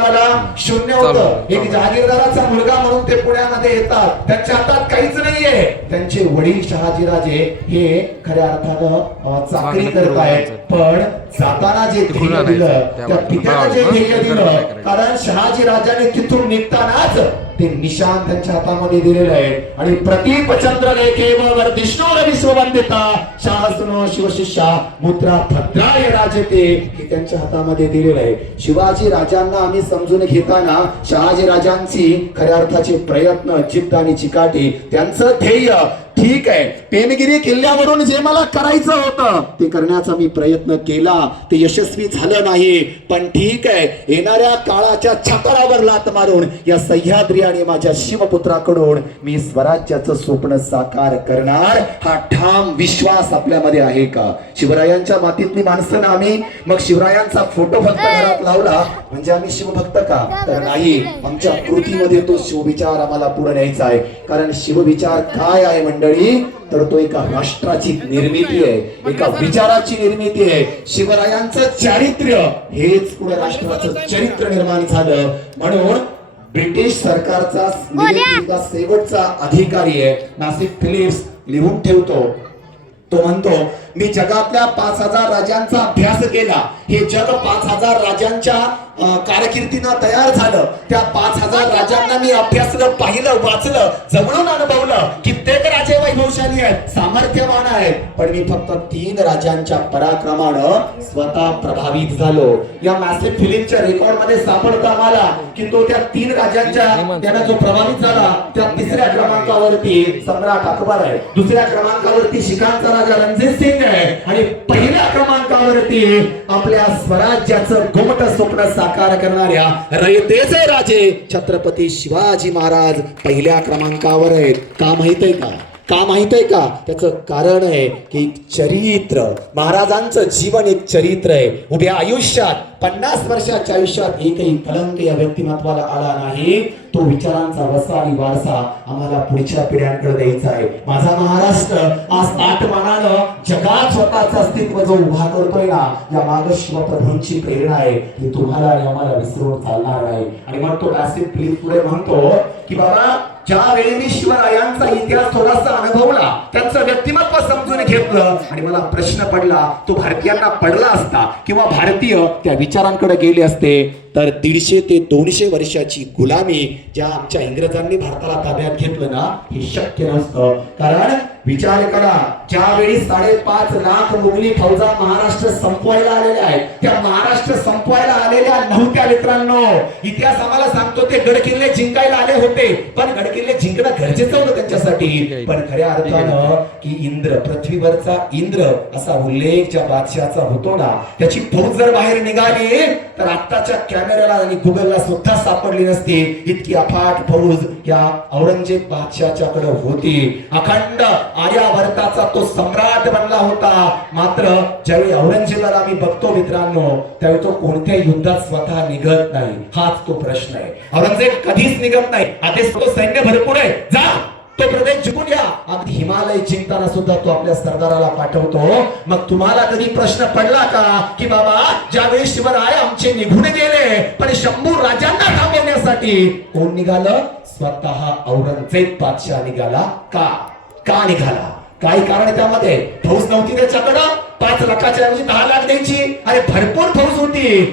मला शून्य होतं. एक जहागीरदाराचा मुलगा म्हणून ते पुण्यामध्ये येतात. त्यांच्या हातात काहीच नाहीये. त्यांचे वडील शहाजीराजे हे खऱ्या अर्थानं चाकरी करत आहेत. पण जाताना जे ध्येय दिलं त्या पित्यानं जे ध्येय दिलं, कारण शहाजीराजाने तिथून निघतानाच ते निशाण त्यांच्या हातामध्ये दिलेलं आहे. आणि प्रतीप चंद्र लेखेव वर्धिष्णोर विश्ववंदिता शाहसनो शिवशिष्या मुद्रा भद्राय राजते हे त्यांच्या हातामध्ये दिलेलं आहे. शिवाजी राजांना आम्ही समजून घेताना शहाजी राजांची खऱ्या अर्थाचे प्रयत्न, जिद्द आणि चिकाटी, त्यांचं ध्येय ठीक आहे. पेमगिरी किल्ल्यावरून जे मला करायचं होतं ते करण्याचा मी प्रयत्न केला, ते यशस्वी झालं नाही. पण ठीक आहे, येणाऱ्या काळाच्या छाताडावर लात मारून या सह्याद्री आणि माझ्या शिवपुत्राकडून मी स्वराज्याचं स्वप्न साकार करणार, हा ठाम विश्वास आपल्यामध्ये आहे का? शिवरायांच्या मातीतली माणसं ना आम्ही. मग शिवरायांचा फोटो फक्त घरात लावला म्हणजे आम्ही शिवभक्त का? तर नाही. आमच्या कृतीमध्ये तो शिवविचार आम्हाला पुढे न्यायचा आहे. कारण शिवविचार काय आहे मंडळी, तर तो एका राष्ट्राची निर्मिती आहे, एका विचाराची निर्मिती आहे. शिवरायांचं चारित्र्य हेच पुढे राष्ट्राचं चरित्र निर्माण झालं. म्हणून ब्रिटिश सरकारचा शेवटचा अधिकारी आहे नासिक फिलिप्स लिहून ठेवतो. तो म्हणतो, मी जगातल्या 5000 राजांचा अभ्यास केला. हे जग 5000 राजांच्या कारकिर्दीनं तयार झालं. त्या 5000 राजांना मी अभ्यासलं, पाहिलं, वाचलं, जवळून अनुभवलं. कित्येक राजे वैभवशाली आहेत, सामर्थ्यवान आहेत, पण मी फक्त 3 राजांच्या पराक्रमानं स्वतः प्रभावित झालो. या मॅसिव फिलिपच्या रेकॉर्ड मध्ये सापडतो आम्हाला की तो त्या 3 राजांच्या त्याला जो प्रभावित झाला त्या 3ऱ्या क्रमांकावरती सम्राट अकबर आहे, 2ऱ्या क्रमांकावरती शिकांचा राजा रणजित सिंग आहे आणि 1ल्या क्रमांकावरती आपल्या स्वराज्याचं गोमट स्वप्न साकार करणाऱ्या रयतेचे राजे छत्रपती शिवाजी महाराज 1ल्या क्रमांकावर आहेत. का माहित आहे का? का माहित आहे का? त्याचं कारण आहे की चरित्र, महाराजांचं जीवन एक चरित्र आहे. उभ्या आयुष्यात 50 वर्षाच्या आयुष्यात एकही कलंक या व्यक्तिमत्वाला आला नाही. तो विचारांचा वसा आणि वारसा आम्हाला पुढच्या पिढ्यांकडे द्यायचा आहे. माझा महाराष्ट्र आज ताटमानानं जगात स्वतःचं अस्तित्व जो उभा करतोय ना, या माग शिवप्रभूंची प्रेरणा आहे. ही तुम्हाला आणि आम्हाला विसरून चालणार नाही. आणि मग तो नासिक फिलिप पुढे म्हणतो की बाबा, ज्या वेळी मी शिवरायांचा इतिहास थोडासा अनुभवला, त्यांचं व्यक्तिमत्व समजून घेतलं आणि मला प्रश्न पडला, तो भारतीयांना पडला असता किंवा भारतीय त्या विचारांकडे गेले असते तर 150 ते 200 वर्षाची गुलामी ज्या आमच्या इंग्रजांनी भारताला ताब्यात घेतलं ना, हे शक्य नसतं. कारण विचार करा, ज्यावेळी 5.5 लाख मुघली फौजा महाराष्ट्र संपवायला आलेल्या आहेत, त्या महाराष्ट्र संपवायला आलेल्या नव्हत्या मित्रांनो. इतिहास आम्हाला सांगतो ते गडकिल्ले जिंकायला आले होते, पण गडकिल्ले जिंकणं गरजेचं होतं त्यांच्यासाठी. पण खऱ्या अर्थानं की इंद्र, पृथ्वीवरचा इंद्र असा उल्लेख ज्या बादशाचा होतो ना, त्याची फौज जर बाहेर निघाली तर आत्ताच्या कॅमेऱ्याला आणि गुगलला सुद्धा सापडली नसती. इतकी अफाट फौज या औरंगजेब बादशाच्याकडे होती. अखंड आर्यावर्ताचा तो सम्राट बनला होता. मात्र ज्यावेळी औरंगजेबाला आम्ही बघतो मित्रांनो, त्यावेळी तो कोणत्या युद्धात स्वतः निघत नाही. हाच तो प्रश्न आहे. औरंगजेब कधीच निघत नाही. आदेश तो सैन्य भरपूर आहे, जा तो प्रदेश जिंकून या. अगदी हिमालय जिंकताना सुद्धा तो आपल्या सरदाराला पाठवतो. मग तुम्हाला कधी प्रश्न पडला का की बाबा, ज्यावेळी शिवराय आमचे निघून गेले पण शंभू राजांना थांबवण्यासाठी कोण निघालं? स्वतः औरंगजेब बादशाह निघाला. का निघाला? काय कारण त्यामध्ये? फौज नव्हती त्याच्याकडं. 5 लाखाच्या ऐवजी 10 लाख द्यायची. अरे भरपूर फौज होती.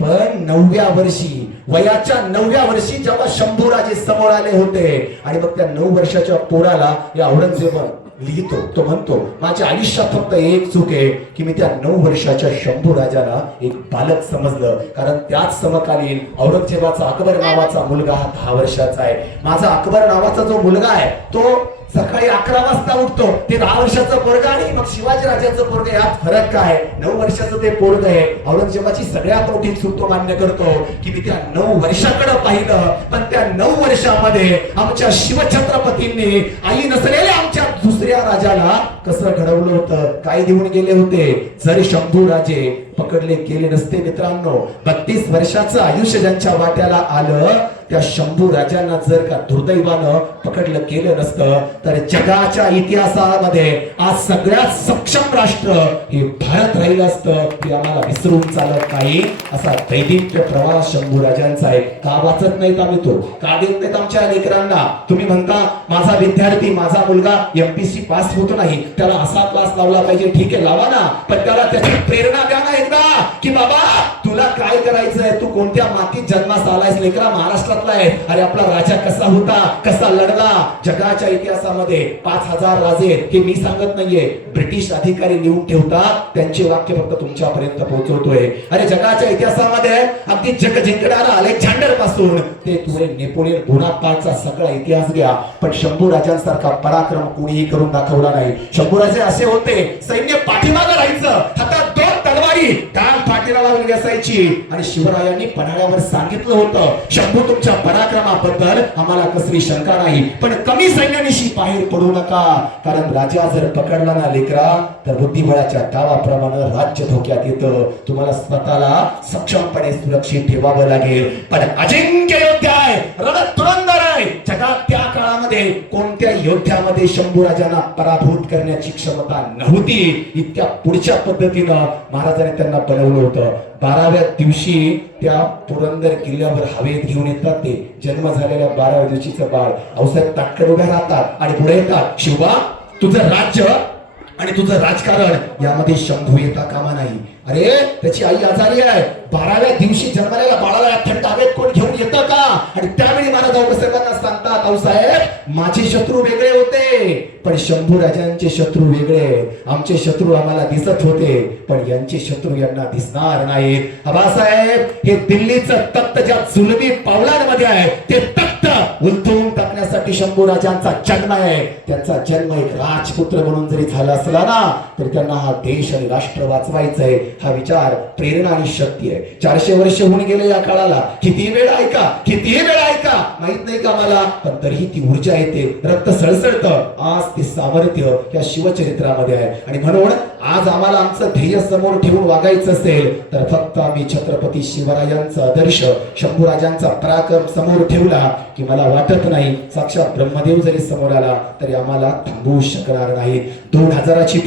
पण 9व्या वर्षी, वयाच्या 9व्या वर्षी जेव्हा शंभूराजे समोर आले होते आणि मग त्या 9 वर्षाच्या पोराला या औरंगजेब लिहितो, तो म्हणतो, माझ्या आयुष्यात फक्त एक चूक आहे की मी त्या 9 वर्षाच्या शंभू राजाला एक बालक समजलं. कारण त्याच समकालीन औरंगजेबाचा अकबर नावाचा मुलगा हा 10 वर्षाचा आहे. माझा अकबर नावाचा जो मुलगा आहे तो सकाळी 11 वाजता उठतो. ते 10 वर्षाचं पोरग आणि मग शिवाजी राजाचं पोरग, यात फरक काय? 9 वर्षाचं ते पोरग आहे. औरंगजेबाची सगळ्यात मोठी चूक तो मान्य करतो की मी त्या 9 वर्षाकडे पाहिलं, पण त्या 9 वर्षामध्ये आमच्या शिवछत्रपतींनी आई नसलेल्या आमच्या दुसऱ्या राजाला कसं घडवलं होतं, काय देऊन गेले होते. जर शंभू राजे पकडले गेले नसते मित्रांनो, 32 वर्षाचं आयुष्य ज्यांच्या वाट्याला आलं त्या शंभू राजांना जर का दुर्दैवानं पकडलं गेलं नसतं तर जगाच्या इतिहासामध्ये आज सगळ्यात सक्षम राष्ट्र हे भारत राहिलं असतं, हे आम्हाला विसरून चालत नाही. असा दैदिप्य प्रवास शंभू राजांचा आहे. का वाचत नाहीत आम्ही तो, का देत नाहीत आमच्या लेकरांना? तुम्ही म्हणता माझा विद्यार्थी, माझा मुलगा एमपीसी पास होत नाही, त्याला असा क्लास लावला पाहिजे. ठीक आहे, लावा ना, पण त्याला त्याची प्रेरणा द्या ना एकदा, की बाबा तुला काय करायचंय, तू कोणत्या मातीत जन्मास आलायस? लेकरा महाराष्ट्रातला आहे. अरे आपला राजा कसा होता, कसा लढला. जगाच्या इतिहासामध्ये 5000 राजे, हे मी सांगत नाहीये, ब्रिटिश अधिकारी लिहून ठेवतात, त्यांचे वाक्य फक्त तुमच्यापर्यंत पोहोचवतोय. अरे जगाच्या इतिहासामध्ये अगदी जग जिंकणारा अलेक्झांडर पासून ते तुरे नेपोलियन बोनापार्टचा सगळा इतिहास घ्या, पण शंभू राजांसारखा पराक्रम कोणीही करून दाखवला नाही. शंभू राजे असे होते, सैन्य पाठीमागे राहायचं, हातात 2 तलवारी कान फाटीला लावून असायची, आणि शिवरायांनी पन्हाळ्यावर सांगितलं होतं, शंभू तुमच्या पराक्रमाबद्दल आम्हाला कसली शंका नाही, पण कमी सैन्यानिशी बाहेर पडू नका, कारण राजा जर पकडला ना लेकरा तर बुद्धिबळाच्या डावाप्रमाणे राज्य धोक्यात येतं. तुम्हाला स्वतःला सक्षमपणे सुरक्षित ठेवावं लागेल. पण अजिंक्य योद्धा आहे, रणधुरंधर आहे. जगात त्या काळामध्ये कोणत्या योद्ध्यामध्ये शंभू राजांना पराभूत करण्याची क्षमता नव्हती. इतक्या पुढच्या पद्धतीनं महाराजांनी त्यांना बनवलं होतं. 12व्या दिवशी त्या पुरंदर किल्ल्यावर हवेत घेऊन येतात, ते जन्म झालेल्या 12व्या दिवशीचं बाळ आऊसाहेब ताटकड उभ्या राहतात आणि पुढे येतात, शिवा तुझं राज्य आणि तुझं राजकारण यामध्ये शंभू येता कामा नाही. अरे त्याची आई आजारी आहे, 12व्या दिवशी जन्मलेल्या बाळाला थंड हवेत कोण घेऊन येतं का? आणि त्यावेळी महाराज औरंगजेबांना सांगतात, आऊसाहेब माझे शत्रू वेगळे होते, पण शंभू राजांचे शत्रू वेगळे. आमचे शत्रू आम्हाला दिसत होते, पण यांचे शत्रू यांना दिसणार नाहीत. आबासाहेब, हे दिल्लीचं तख्त ज्या जुलमी पावलांमध्ये आहे, ते तख्त उलथून टाकण्यासाठी शंभू राजांचा जन्म आहे. त्यांचा जन्म एक राजपुत्र म्हणून जरी झाला असला ना, तर त्यांना हा देश आणि राष्ट्र वाचवायचंय. हा विचार, प्रेरणा आणि शक्ती आहे. 400 वर्ष होऊन गेले या काळाला. किती वेळ ऐका, किती वेळ ऐका, माहित नाही का मला, पण तरीही ती ऊर्जा येते, रक्त सळसळतं. आज ते सामर्थ्य या शिवचरित्रामध्ये आहे. आणि म्हणून आज आम्हाला आमचं ध्येय समोर ठेवून वागायचं असेल तर फक्त आम्ही छत्रपती शिवरायांचा आदर्श, शंभूराजांचा पराक्रम समोर ठेवला की मला वाटत नाही साक्षात ब्रह्मदेव जरी समोर आला तरी आम्हाला थांबवू शकणार नाही. 2000ची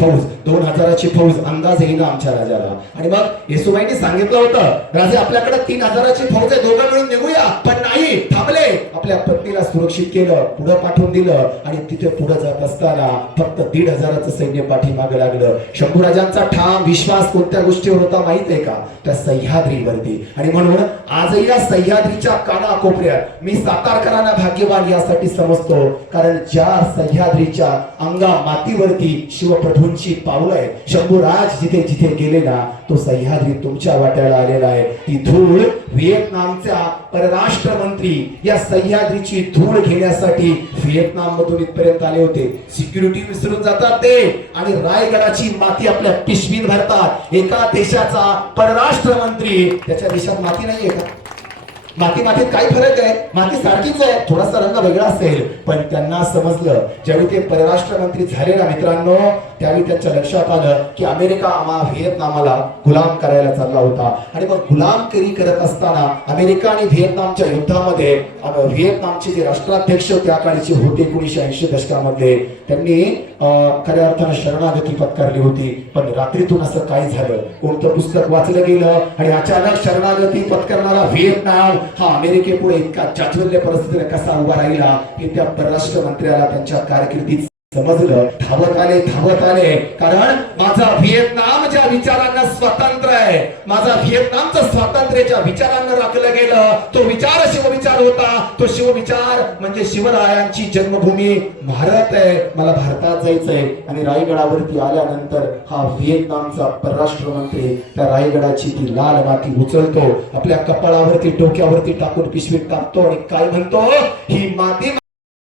फौज अंदाज येईना आमच्या राजाला. आणि मग येसुबाईंनी सांगितलं होतं, राजे आपल्याकडे 3000ची फौज आहे, दोघं मिळून निघूया, पण नाही, थांबले. आपल्या पत्नीला सुरक्षित केलं, पुढे पाठवून दिलं, आणि तिथे पुढे जात असताना फक्त 1500चं सैन्य पाठीमागे लागलं. शंभूराजांचा ठाम विश्वास कोणत्या गोष्टीवर होता माहित आहे का? त्या सह्याद्रीवरती. आणि म्हणून आजही या सह्याद्रीच्या कानाकोपऱ्यात मी सातारकरांना भाग्यवान यासाठी समजतो, कारण ज्या सह्याद्रीच्या अंगा मातीवरती शिवप्रभूंची पावलं आहे, शंभूराज जिथे जिथे गेले ना, तो सह्याद्री तुमच्या वाट्याला आलेला आहे. ती धूळ व्हिएतनामच्या परराष्ट्र मंत्री या सह्याद्रीची धूळ घेण्यासाठी व्हिएतनाम मधून इथपर्यंत आले होते. सिक्युरिटी विसरून जातात ते, आणि रायगडाची माती आपल्या पिशवीत भरतात. एका देशाचा परराष्ट्र मंत्री, त्याच्या देशात माती नाहीये का? मातीत काय फरक आहे? माती सारखीच आहे, थोडासा रंग वेगळा असेल. पण त्यांना समजलं, ज्यावेळी ते परराष्ट्र मंत्री झाले ना मित्रांनो, त्यावेळी त्यांच्या लक्षात आलं की अमेरिका व्हिएतनामला गुलाम करायला चालला होता. आणि मग गुलामगिरी करत असताना अमेरिका आणि व्हिएतनामच्या युद्धामध्ये व्हिएतनामचे जे राष्ट्राध्यक्ष त्या काळचे होते 1980 दशकामध्ये, त्यांनी खऱ्या अर्थानं शरणागती पत्करली होती. पण रात्रीतून असं काय झालं, कोणतं पुस्तक वाचलं गेलं आणि अचानक शरणागती पत्करणारा व्हिएतनाम हा अमेरिकेपुढे इतका चाचल्य परिस्थितीने कसा उभा राहिला हे त्या परराष्ट्र मंत्र्याला त्यांच्या कारकिर्दीत समजलं. धावत आले, कारण माझा व्हिएतनाम ज्या विचारांना स्वतंत्र आहे, माझा व्हिएतनामचं स्वातंत्र्य ज्या विचारांना राखलं गेलं, तो विचार शिवविचार होता. तो शिवविचार म्हणजे शिवरायांची जन्मभूमी भारत आहे, मला भारतात जायचंय. आणि रायगडावरती आल्यानंतर हा व्हिएतनामचा परराष्ट्र मंत्री त्या रायगडाची ती लाल माती उचलतो, आपल्या कपाळावरती डोक्यावरती टाकून पिशवीत टाकतो आणि काय म्हणतो, ही माती